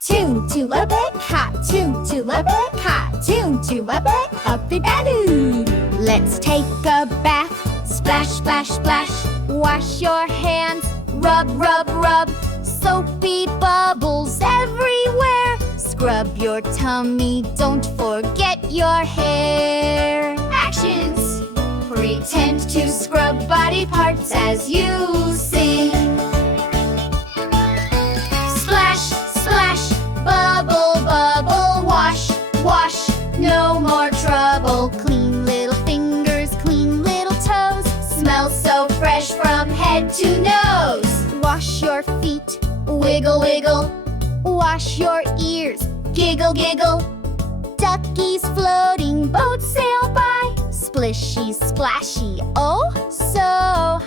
Tune to a bit, hot tune to a bit, hot tune to a bit, Upbeat Catchy. Let's take a bath, splash, splash, splash. Wash your hands, rub, rub, rub. Soapy bubbles everywhere. Scrub your tummy, don't forget your hair. Actions: pretend to scrub body parts as you sing. Splash, splash, bubble, bubble, wash, wash, no more trouble. Clean little fingers, clean little toes. Smells so fresh from head to nose. Wash your feet, wiggle, wiggle. Wash your ears, giggle, giggle. Duckies floating, boats sail by. Splishy, splashy, oh so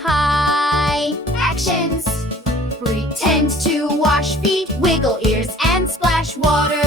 high. Actions: pretend to wash feet, wiggle ears, and splash water.